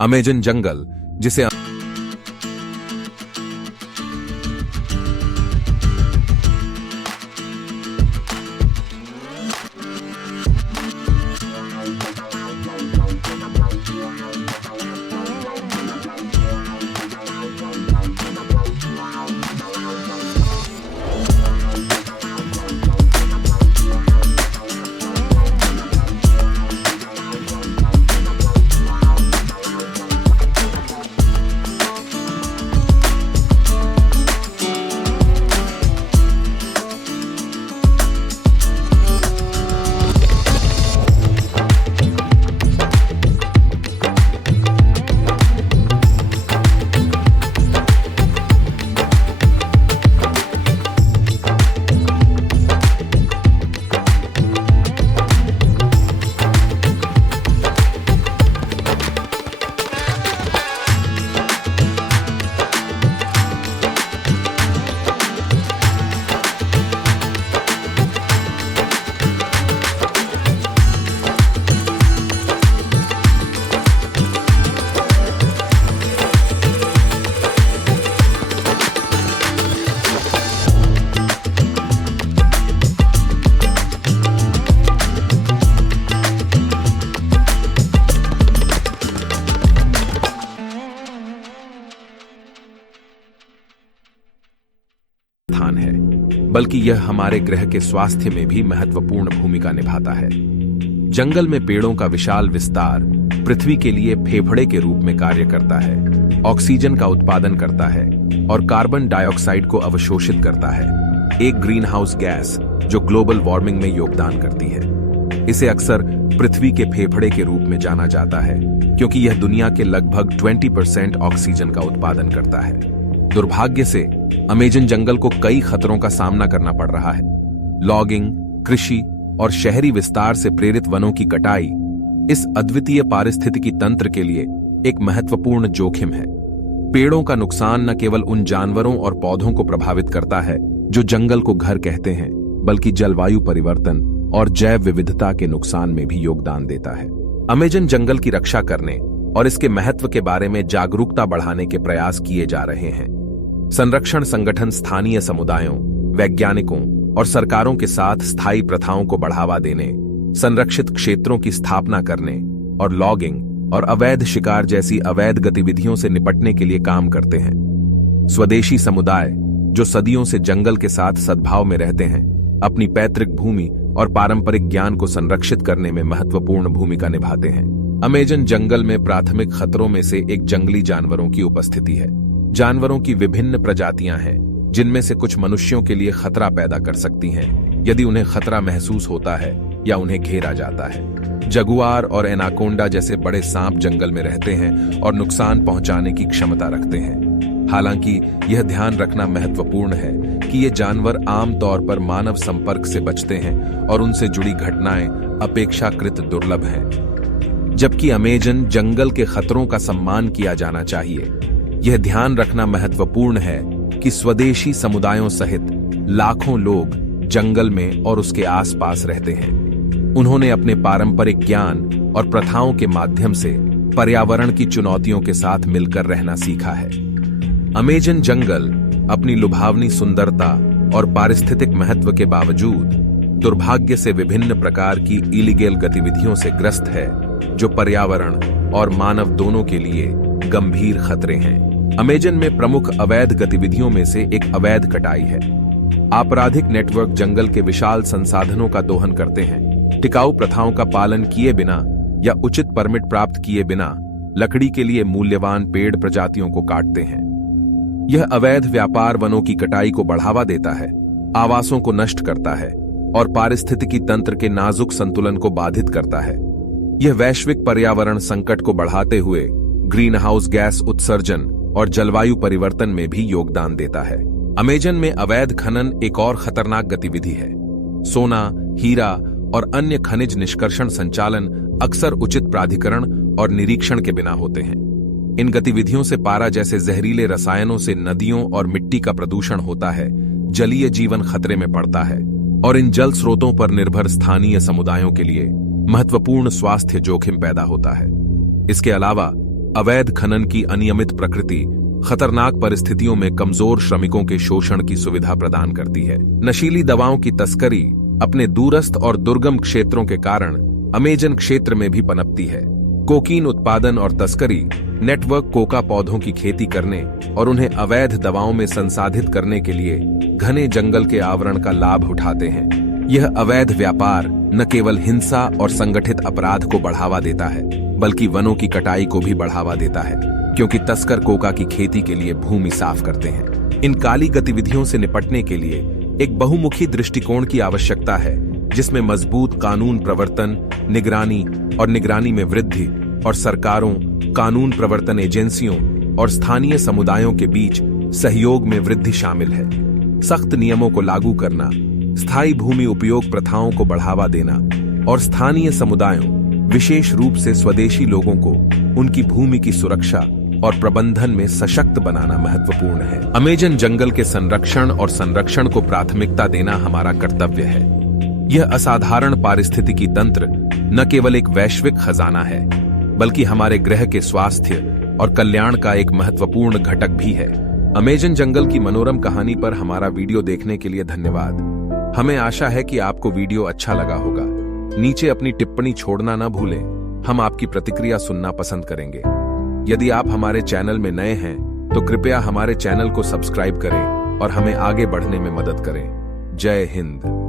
Amazon जंगल, जिसे स्थान है, बल्कि यह हमारे ग्रह के स्वास्थ्य में भी महत्वपूर्ण भूमिका निभाता है। जंगल में पेड़ों का विशाल विस्तार पृथ्वी के लिए फेफड़े के रूप में कार्य करता है, ऑक्सीजन का उत्पादन करता है और कार्बन डाइऑक्साइड को अवशोषित करता है, एक ग्रीन हाउस गैस जो ग्लोबल वार्मिंग में योगदान करती है। इसे अक्सर पृथ्वी के फेफड़े के रूप में जाना जाता है, क्योंकि यह दुनिया के लगभग 20% ऑक्सीजन का उत्पादन करता है। दुर्भाग्य से अमेजन जंगल को कई खतरों का सामना करना पड़ रहा है। लॉगिंग, कृषि और शहरी विस्तार से प्रेरित वनों की कटाई इस अद्वितीय पारिस्थितिकी तंत्र के लिए एक महत्वपूर्ण जोखिम है। पेड़ों का नुकसान न केवल उन जानवरों और पौधों को प्रभावित करता है जो जंगल को घर कहते हैं, बल्कि जलवायु परिवर्तन और जैव विविधता के नुकसान में भी योगदान देता है। अमेजन जंगल की रक्षा करने और इसके महत्व के बारे में जागरूकता बढ़ाने के प्रयास किए जा रहे हैं। संरक्षण संगठन स्थानीय समुदायों, वैज्ञानिकों और सरकारों के साथ स्थायी प्रथाओं को बढ़ावा देने, संरक्षित क्षेत्रों की स्थापना करने और लॉगिंग और अवैध शिकार जैसी अवैध गतिविधियों से निपटने के लिए काम करते हैं। स्वदेशी समुदाय, जो सदियों से जंगल के साथ सद्भाव में रहते हैं, अपनी पैतृक भूमि और पारंपरिक ज्ञान को संरक्षित करने में महत्वपूर्ण भूमिका निभाते हैं। अमेजन जंगल में प्राथमिक खतरों में से एक जंगली जानवरों की उपस्थिति है। जानवरों की विभिन्न प्रजातियां हैं, जिनमें से कुछ मनुष्यों के लिए खतरा पैदा कर सकती हैं यदि उन्हें खतरा महसूस होता है या उन्हें घेरा जाता है। जगुआर और एनाकोंडा जैसे बड़े सांप जंगल में रहते हैं और नुकसान पहुंचाने की क्षमता रखते हैं। हालांकि यह ध्यान रखना महत्वपूर्ण है कि ये जानवर आमतौर पर मानव संपर्क से बचते हैं और उनसे जुड़ी घटनाएं अपेक्षाकृत दुर्लभ हैं। जबकि अमेजन जंगल के खतरों का सम्मान किया जाना चाहिए, यह ध्यान रखना महत्वपूर्ण है कि स्वदेशी समुदायों सहित लाखों लोग जंगल में और उसके आसपास रहते हैं। उन्होंने अपने पारंपरिक ज्ञान और प्रथाओं के माध्यम से पर्यावरण की चुनौतियों के साथ मिलकर रहना सीखा है। अमेजन जंगल अपनी लुभावनी सुंदरता और पारिस्थितिक महत्व के बावजूद दुर्भाग्य से विभिन्न प्रकार की इलीगल गतिविधियों से ग्रस्त है, जो पर्यावरण और मानव दोनों के लिए गंभीर खतरे हैं। अमेजन में प्रमुख अवैध गतिविधियों में से एक अवैध कटाई है। आपराधिक नेटवर्क जंगल के विशाल संसाधनों का दोहन करते हैं, टिकाऊ प्रथाओं का पालन किए बिना या उचित परमिट प्राप्त किए बिना लकड़ी के लिए मूल्यवान पेड़ प्रजातियों को काटते हैं। यह अवैध व्यापार वनों की कटाई को बढ़ावा देता है, आवासों को नष्ट करता है और पारिस्थितिकी तंत्र के नाजुक संतुलन को बाधित करता है। यह वैश्विक पर्यावरण संकट को बढ़ाते हुए ग्रीन हाउस गैस उत्सर्जन और जलवायु परिवर्तन में भी योगदान देता है। अमेजन में अवैध खनन एक और खतरनाक गतिविधि है। सोना, हीरा और अन्य खनिज निष्कर्षण संचालन अक्सर उचित प्राधिकरण और निरीक्षण के बिना होते हैं। इन गतिविधियों से पारा जैसे जहरीले रसायनों से नदियों और मिट्टी का प्रदूषण होता है, जलीय जीवन खतरे में पड़ता है और इन जल स्रोतों पर निर्भर स्थानीय समुदायों के लिए महत्वपूर्ण स्वास्थ्य जोखिम पैदा होता है। इसके अलावा अवैध खनन की अनियमित प्रकृति खतरनाक परिस्थितियों में कमजोर श्रमिकों के शोषण की सुविधा प्रदान करती है। नशीली दवाओं की तस्करी अपने दूरस्थ और दुर्गम क्षेत्रों के कारण अमेजन क्षेत्र में भी पनपती है। कोकीन उत्पादन और तस्करी नेटवर्क कोका पौधों की खेती करने और उन्हें अवैध दवाओं में संसाधित करने के लिए घने जंगल के आवरण का लाभ उठाते हैं। यह अवैध व्यापार न केवल हिंसा और संगठित अपराध को बढ़ावा देता है, बल्कि वनों की कटाई को भी बढ़ावा देता है, क्योंकि तस्कर कोका की खेती के लिए भूमि साफ करते हैं। इन काली गतिविधियों से निपटने के लिए एक बहुमुखी दृष्टिकोण की आवश्यकता है, जिसमें मजबूत कानून प्रवर्तन, निगरानी में वृद्धि और सरकारों, कानून प्रवर्तन एजेंसियों और स्थानीय समुदायों के बीच सहयोग में वृद्धि शामिल है। सख्त नियमों को लागू करना, स्थायी भूमि उपयोग प्रथाओं को बढ़ावा देना और स्थानीय समुदायों, विशेष रूप से स्वदेशी लोगों को उनकी भूमि की सुरक्षा और प्रबंधन में सशक्त बनाना महत्वपूर्ण है। अमेजन जंगल के संरक्षण को प्राथमिकता देना हमारा कर्तव्य है। यह असाधारण पारिस्थितिकी तंत्र न केवल एक वैश्विक खजाना है, बल्कि हमारे ग्रह के स्वास्थ्य और कल्याण का एक महत्वपूर्ण घटक भी है। अमेजन जंगल की मनोरम कहानी पर हमारा वीडियो देखने के लिए धन्यवाद। हमें आशा है कि आपको वीडियो अच्छा लगा होगा। नीचे अपनी टिप्पणी छोड़ना न भूलें, हम आपकी प्रतिक्रिया सुनना पसंद करेंगे। यदि आप हमारे चैनल में नए हैं तो कृपया हमारे चैनल को सब्सक्राइब करें और हमें आगे बढ़ने में मदद करें। जय हिंद।